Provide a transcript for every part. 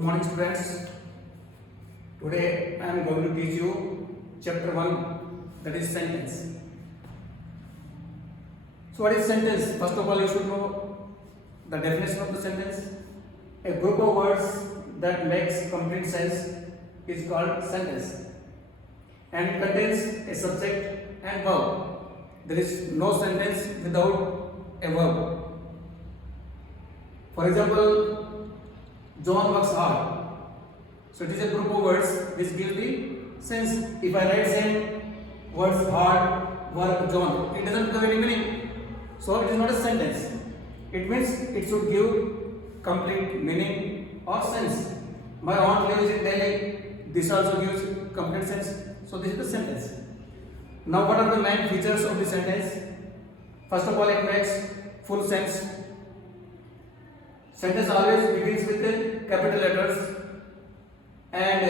Good morning students. Today I am going to teach you chapter 1, that is sentence. So what is sentence? First of all you should know the definition of the sentence. A group of words that makes complete sense is called sentence, and it contains a subject and verb. There is no sentence without a verb. For example, John works hard. So it is a group of words which give the sense. If I write same words hard, work, John, it doesn't give any meaning. So it is not a sentence. It means it should give complete meaning or sense. My aunt lives in Delhi. This also gives complete sense. So this is the sentence. Now what are the main features of the sentence? First of all, it makes full sense. Sentence always begins with capital letters and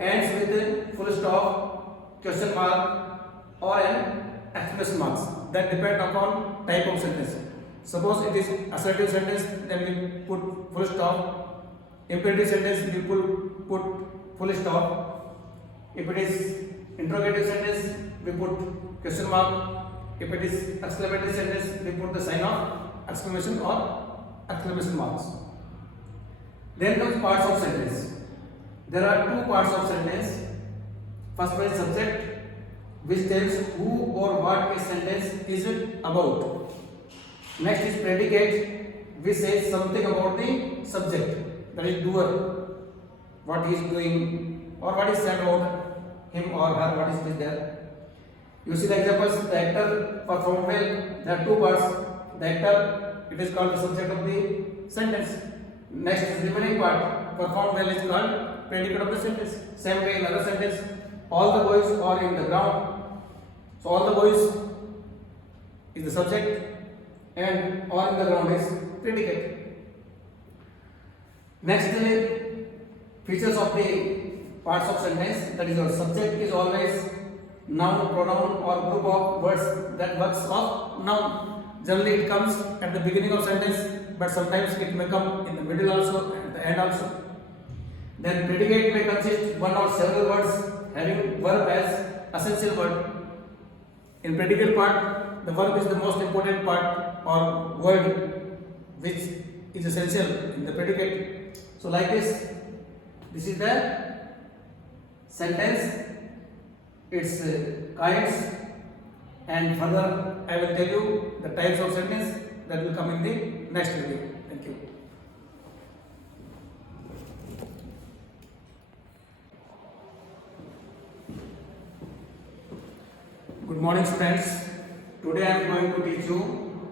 ends with full stop, question mark or an exclamation marks. That depend upon type of sentence. Suppose it is assertive sentence, then we put full stop. Imperative sentence, we put full stop. If it is interrogative sentence, we put question mark. If it is exclamatory sentence, we put the sign of exclamation or exclamation marks. Then comes parts of sentence. There are two parts of sentence. First one is subject, which tells who or what a sentence is about. Next is predicate, which says something about the subject, that is doer, what he is doing or what is said about him or her, what is there. You see the examples. The actor performed well. There are two parts. The actor, it is called the subject of the sentence. Next is the remaining part. Performed well is called predicate of the sentence. Same way in other sentence. All the boys are in the ground. So all the boys is the subject and all in the ground is predicate. Next features of the parts of sentence, that is your subject is always noun, pronoun or group of words that works of noun. Generally it comes at the beginning of sentence, but sometimes it may come in the middle also and at the end also. Then predicate may consist one or several words having verb as essential word. In predicate part, the verb is the most important part or word which is essential in the predicate. So like this is the sentence, its kinds, and further I will tell you the types of sentence that will come in the next video. Thank you. Good morning students. Today I am going to teach you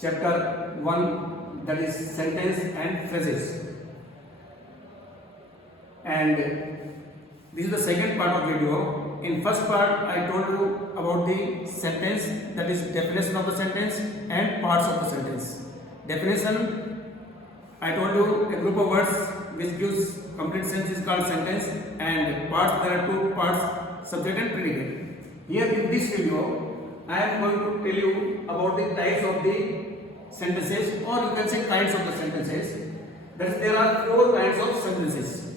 chapter 1, that is sentence and phrases. And this is the second part of video. In first part I told you about the sentence, that is definition of the sentence and parts of the sentence. Definition, I told you a group of words which gives complete sense is called sentence, and parts, there are two parts, subject and predicate. Here in this video I am going to tell you about the types of the sentences, or you can say kinds of the sentences. That there are four kinds of sentences.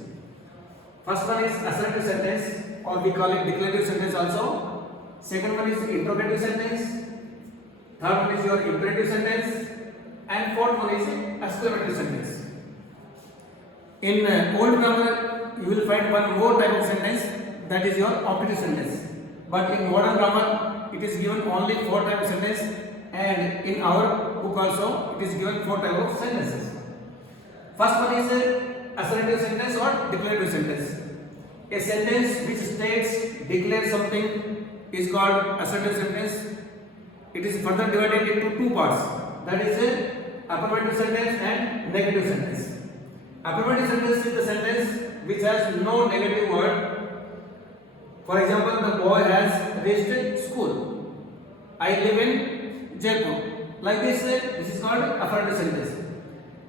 First one is assertive sentence, or we call it declarative sentence also. Second one is interrogative sentence. Third one is your imperative sentence, and fourth one is exclamatory sentence. In old grammar you will find one more type of sentence, that is your operative sentence. But in modern grammar it is given only four types of sentence, and in our book also it is given four types of sentences. First one is assertive sentence or declarative sentence. A sentence which states, declares something is called assertive sentence. It is further divided into two parts, that is affirmative sentence and negative sentence. Affirmative sentence is the sentence which has no negative word. For example, the boy has reached school. I live in Jaipur. Like this is called affirmative sentence.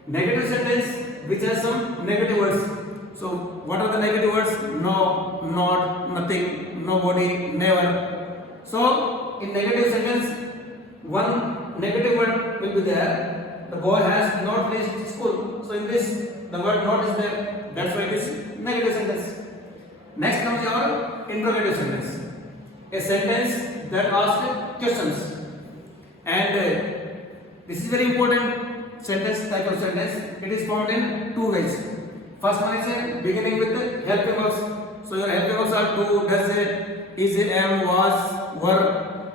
Negative sentence which has some negative words. So what are the negative words? No, not, nothing, nobody, never. So in negative sentence, one negative word will be there. The boy has not reached school. So in this The word not is there. That's why it is negative sentence. Next comes your interrogative sentence. A sentence that asks questions. And this is very important sentence, type of sentence. It is found in two ways. First one is beginning with the helping verbs. So your helping verbs are do, does, is, am, was, were.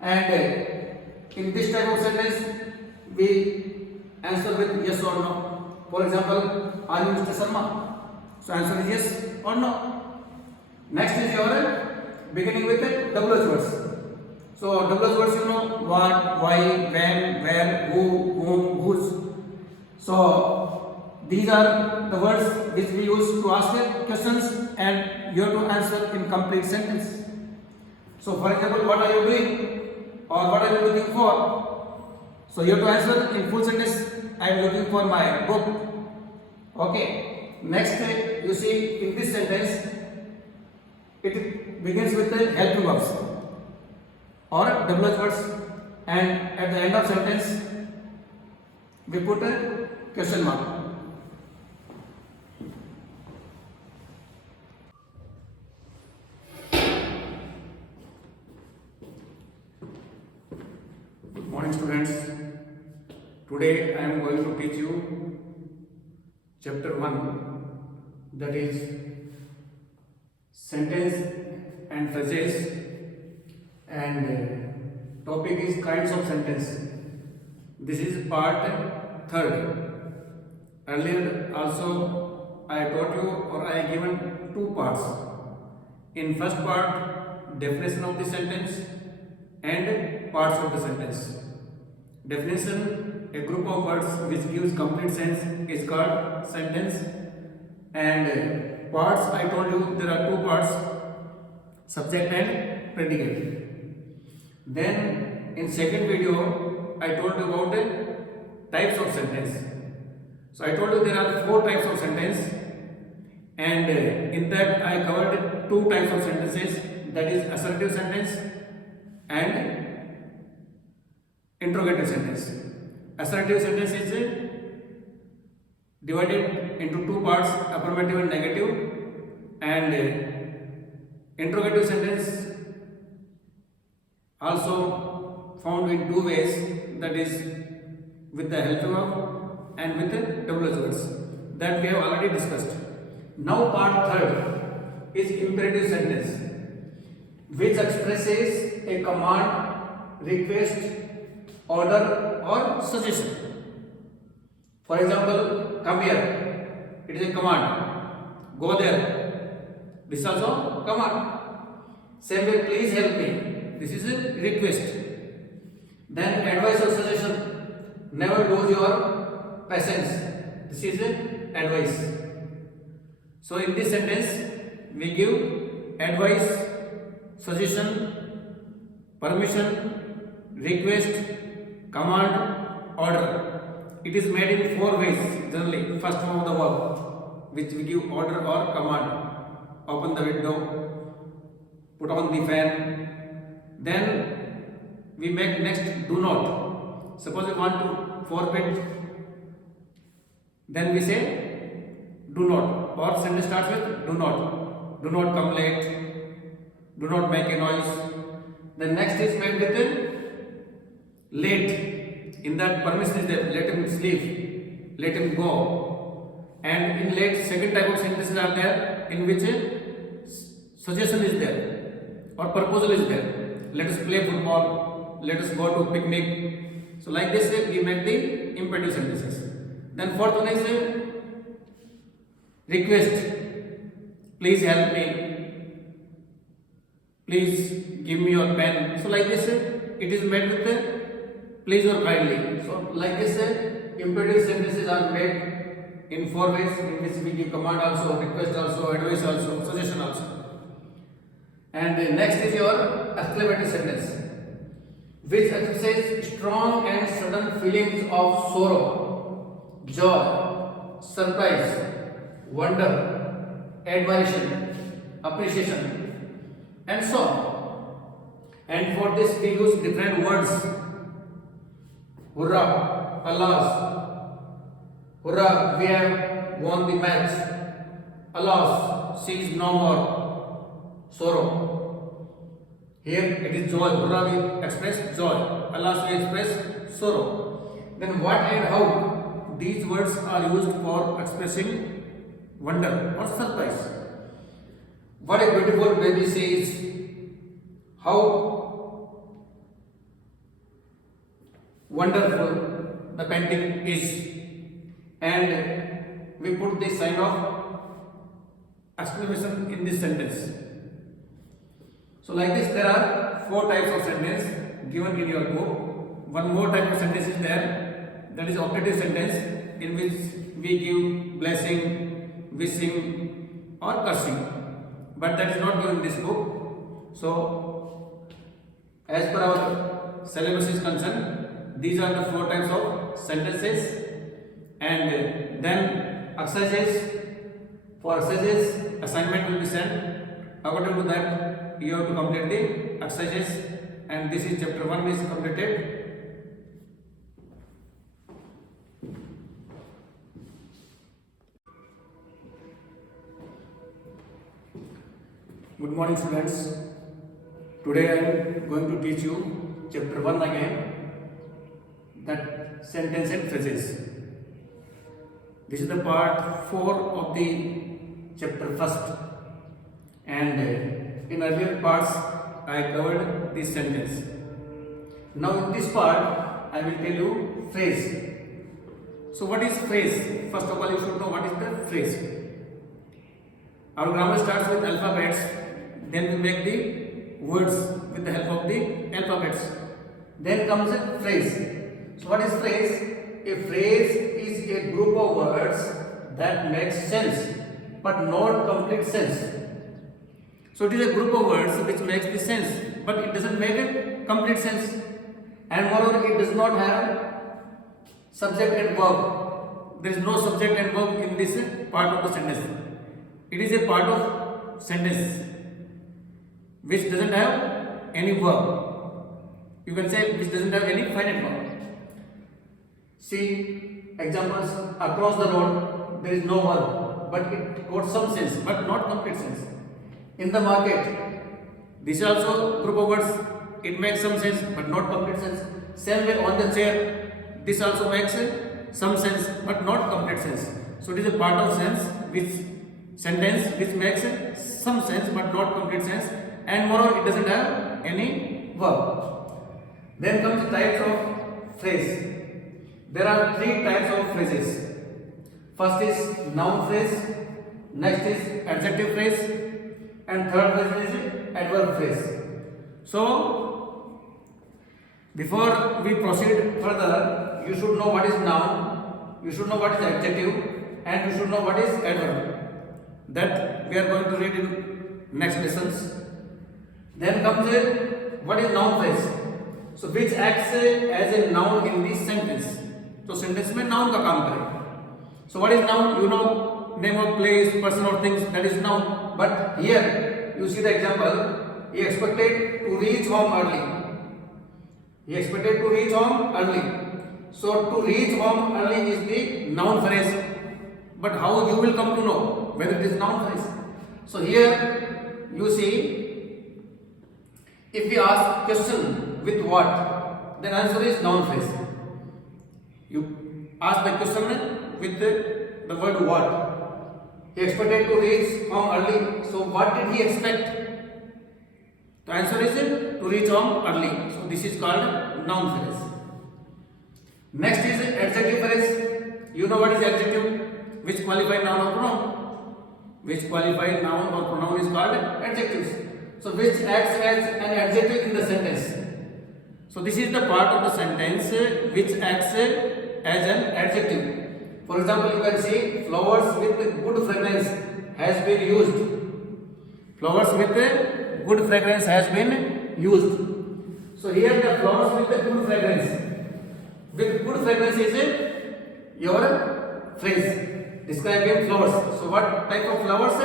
And in this type of sentence, we answer with yes or no. For example, are you Mr. Sharma? So answer is yes or no. Next is your beginning with the WH words. So WH words you know what, why, when, where, who, whom, whose. So these are the words which we use to ask questions and you have to answer in complete sentence. So for example, what are you doing or what are you looking for? So you have to answer in full sentence. I am looking for my book. Okay. Next you see in this sentence it begins with the helping verbs or WH words, and at the end of sentence we put a question mark. Good morning students. Today I am going to teach you chapter 1, that is sentence and phrases, and topic is kinds of sentence. This is part 3rd. Earlier also I taught you or I given 2 parts. In first part, definition of the sentence and parts of the sentence. Definition: a group of words which gives complete sense is called sentence. And parts, I told you there are 2 parts, subject and predicate. Then in second video I told you about the types of sentence. So I told you there are 4 types of sentence, and in that I covered 2 types of sentences, that is assertive sentence and interrogative sentence. Assertive sentence is divided into 2 parts, affirmative and negative, and interrogative sentence also found in 2 ways, that is with the helping verb and with the WH words, that we have already discussed. Now part 3rd is imperative sentence, which expresses a command, request, order or suggestion. For example, come here, it is a command. Go there, this is also command. Same way, please help me, this is a request. Then advice or suggestion, never lose your patience, this is a advice. So in this sentence we give advice, suggestion, permission, request, command, order. It is made in 4 ways generally. First form of the verb, which we give order or command. Open the window, put on the fan. Then we make next do not. Suppose we want to forfeit, then we say do not, or sentence starts with do not. Do not come late, do not make a noise. Then next is made with late. In that permission is there, let him sleep, let him go. And in late, second type of sentences are there in which suggestion is there or proposal is there. Let us play football, let us go to picnic. So like this we make the imperative sentences. Then fourth one is request. Please help me, please give me your pen. So like this it is made with the please or kindly. So like this imperative sentences are made in 4 ways, in which we give command also, request also, advice also, suggestion also. And next is your exclamatory sentence, which expresses strong and sudden feelings of sorrow, joy, surprise, wonder, admiration, appreciation, and so on. And for this we use different words. Hurrah, alas, hurrah, we have won the match. Alas, she is no more. Sorrow. Here it is joy. Hurrah we express joy. Alas we express sorrow. Then what and how? These words are used for expressing wonder or surprise. What a beautiful baby she is. How wonderful the painting is. And we put the sign of exclamation in this sentence. So like this there are 4 types of sentence given in your book. One more type of sentence is there, that is optative sentence, in which we give blessing, wishing or cursing, but that is not given in this book. So as per our syllabus is concerned, these are the 4 types of sentences. And then exercises, for exercises assignment will be sent. According to that you have to complete the exercises, and this is chapter 1 is completed. Good morning students. Today I am going to teach you chapter 1 again, that sentence and phrases. This is the part 4 of the chapter 1st, and in earlier parts I covered this sentence. Now in this part I will tell you phrase. So what is phrase? First of all you should know what is the phrase. Our grammar starts with alphabets, then we make the words with the help of the alphabets. Then comes a phrase. So what is phrase? A phrase is a group of words that makes sense but not complete sense. So it is a group of words which makes the sense but it doesn't make a complete sense, and moreover it does not have subject and verb. There is no subject and verb in this part of the sentence. It is a part of sentence which doesn't have any verb. You can say which doesn't have any finite verb. See examples: across the road there is no verb, but it got some sense but not complete sense. In the market, this is also group of words. It makes some sense but not complete sense. Same way on the chair, this also makes some sense but not complete sense. So it is a part of sense which sentence which makes some sense but not complete sense, and moreover it doesn't have any verb. Then comes the types of phrase. There are 3 types of phrases. First is noun phrase, next is adjective phrase, and third phrase is adverb phrase. So before we proceed further, you should know what is noun, you should know what is adjective, and you should know what is adverb. That we are going to read in next lessons. Then comes what is noun phrase. So which acts as a noun in this sentence. तो sentence में noun का काम करें. So what is noun? You know, name of place, person or things, that is noun. But here you see the example. He expected to reach home early. He expected to reach home early. So to reach home early is the noun phrase. But how you will come to know whether it is noun phrase? So here you see, if we ask question with what, then answer is noun phrase. You ask the question with the word what. He expected to reach home early. So what did he expect? The answer is to reach home early. So this is called noun phrase. Next is adjective phrase. You know what is adjective? Which qualified noun or pronoun? Which qualified noun or pronoun is called adjectives. So which acts as an adjective in the sentence. So this is the part of the sentence which acts as an adjective. For example, you can see flowers with good fragrance has been used. Flowers with good fragrance has been used. So here the flowers with the good fragrance. With good fragrance is your phrase describing flowers. So what type of flowers?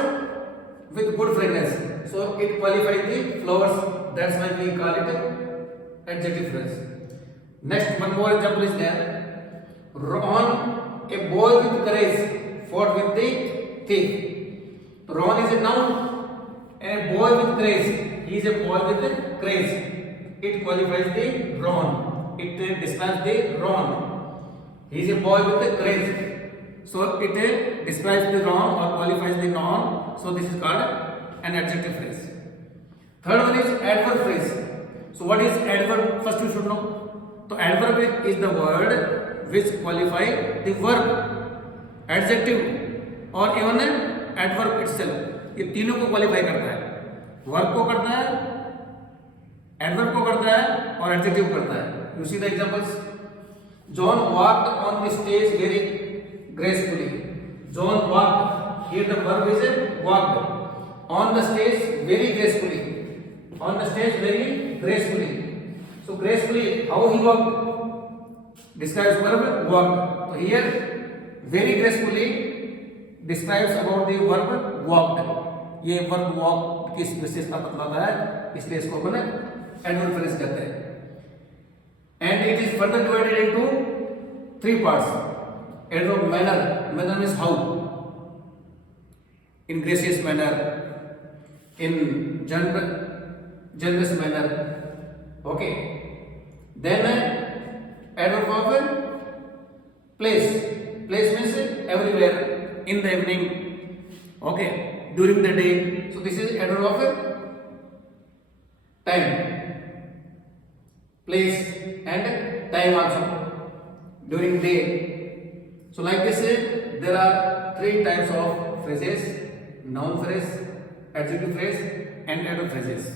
With good fragrance. So it qualifies the flowers. That's why we call it adjective phrase. Next, one more example is there. On a boy with courage fought with the thief. So Ron is a noun, and a boy with craze. He is a boy with craze. It qualifies the Ron. It describes the Ron. He is a boy with craze. So it describes the Ron or qualifies the noun. So this is called an adjective phrase. Third one is adverb phrase. So what is adverb? First you should know. So adverb is the word which qualify the verb, adjective or even adverb itself. ये तीनों को qualify करता है. Verb को करता है, adverb को करता है और एडजेक्टिव करता है. You see the examples. John walked on the stage very gracefully. John walked. Here the verb is walked. On the stage very gracefully. On the stage very gracefully. So gracefully, how he walked? Describes verb walked. So here very gracefully describes about the verb walked. ये verb walk की विशेषता बतलाता है, इसलिए इसको अपन adverb phrase कहते हैं. And it is further divided into 3 parts. Adverb manner. Manner means how. In gracious manner, in generous manner. Okay. Then adverb of place. Place means everywhere, in the evening, okay, during the day. So this is adverb of time, place and time also, during day. So like this there are 3 types of phrases: noun phrase, adjective phrase and adverb phrases.